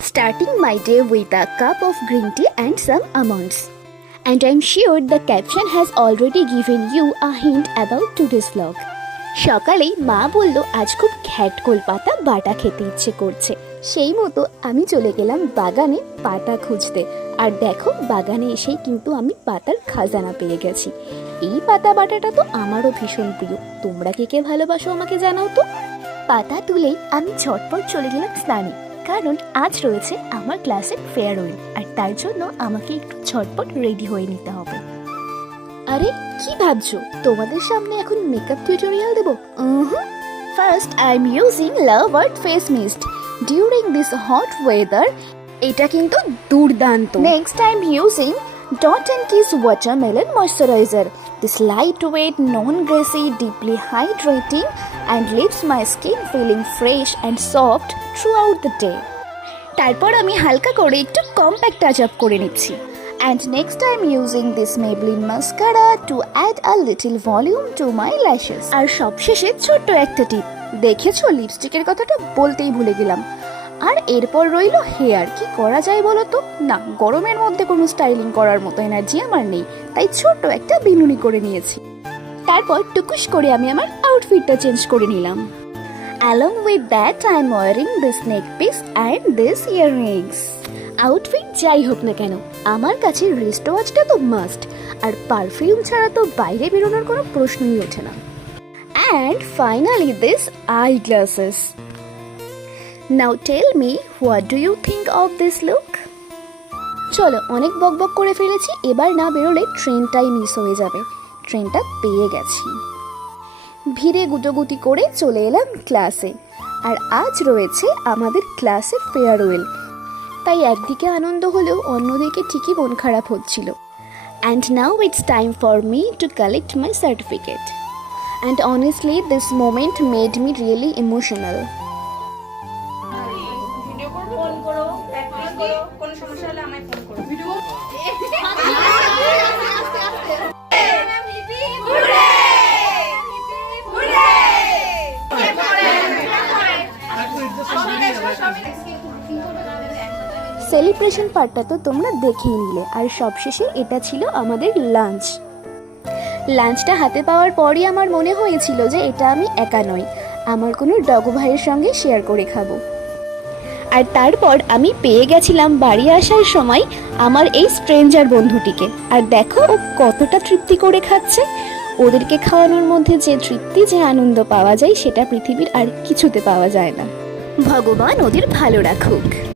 starting my day with a cup of green tea and some almonds. And I'm sure the caption has already given you a hint about today's vlog. সকালেই মা বলল আজ খুব ঘ্যাটকোল পাতা বাটা খেতে ইচ্ছে করছে, সেই মতো আমি চলে গেলাম বাগানে পাতা খুঁজতে। আর দেখো বাগানে এসেই কিন্তু আমি পাতার খাজানা পেয়ে গেছি। এই পাতা বাটাটা তো আমারও ভীষণ প্রিয়, তোমরা কে কে ভালোবাসো আমাকে জানাও তো। পাতা তুলেই আমি ঝটপট চলে গেলাম স্নানে, কারণ আজ রয়েছে আমার ক্লাসের ফেয়ারওয়েল, আর তার জন্য আমাকে একটু ঝটপট রেডি হয়ে নিতে হবে। আরে কি ভাবছো, তোমাদের সামনে এখন মেকআপ টিউটোরিয়াল দেব? First I am using love art face mist during this hot weather. এটা কিন্তু দুর্দান্ত। Next I am using Dot and Kiss Watermelon Moisturizer. This lightweight, non-greasy, deeply hydrating and leaves my skin feeling fresh and soft throughout the day. তারপর আমি হালকা করে একটু compact touch up করে নিচ্ছি। And next I'm using this Maybelline mascara to add a little volume to my lashes. আর সবশেষে ছোট্ট একটা টিপ, দেখেছো লিপস্টিকের কথাটা বলতেই ভুলে গেলাম। আর এরপর রইল হেয়ার, কি করা যায় বলো তো? না, গরমের মধ্যে কোনো স্টাইলিং করার মতো এনার্জি আমার নেই, তাই ছোট্ট একটা বিনুনি করে নিয়েছি। তারপর টুকুস করে আমি আমার আউটফিটটা চেঞ্জ করে নিলাম। Along with that I'm wearing this neck piece and this earrings. Outfit যাই হোক না কেন, আমার কাছে রিস্ট ওয়াচটা তো মাস্ট, আর পারফিউম ছাড়া তো বাইরে বেরোনোর কোনো প্রশ্নই ওঠে না। And finally this eyeglasses. Now tell me, what do you think of this look? চলো অনেক বকবক করে ফেলেছি, এবার না বেরোলে ট্রেনটাই মিস হয়ে যাবে। ট্রেনটা পেয়ে গেছি। ভিড়ে গুটোগুটি করে চলে এলাম ক্লাসে, আর আজ রয়েছে আমাদের ক্লাসে ফেয়ারওয়েল, তাই একদিকে আনন্দ হলেও অন্যদিকে ঠিকই মন খারাপ হচ্ছিল। And now it's time for me to collect my certificate. And honestly, this moment made me really emotional. Celebration পার্টটা তো তোমরা দেখেই নিলে, আর সবশেষে এটা ছিল আমাদের লাঞ্চ। লাঞ্চটা হাতে পাওয়ার পরই আমার মনে হয়েছিল যে এটা আমি একা নই, আমার কোনো ডগো ভাইয়ের সঙ্গে শেয়ার করে খাবো। আর তারপর আমি পেয়ে গেছিলাম বাড়ি আসার সময় আমার এই স্ট্রেঞ্জার বন্ধুটিকে, আর দেখো ও কতটা তৃপ্তি করে খাচ্ছে। ওদেরকে খাওয়ানোর মধ্যে যে তৃপ্তি, যে আনন্দ পাওয়া যায় সেটা পৃথিবীর আর কিছুতে পাওয়া যায় না। ভগবান ওদের ভালো রাখুক।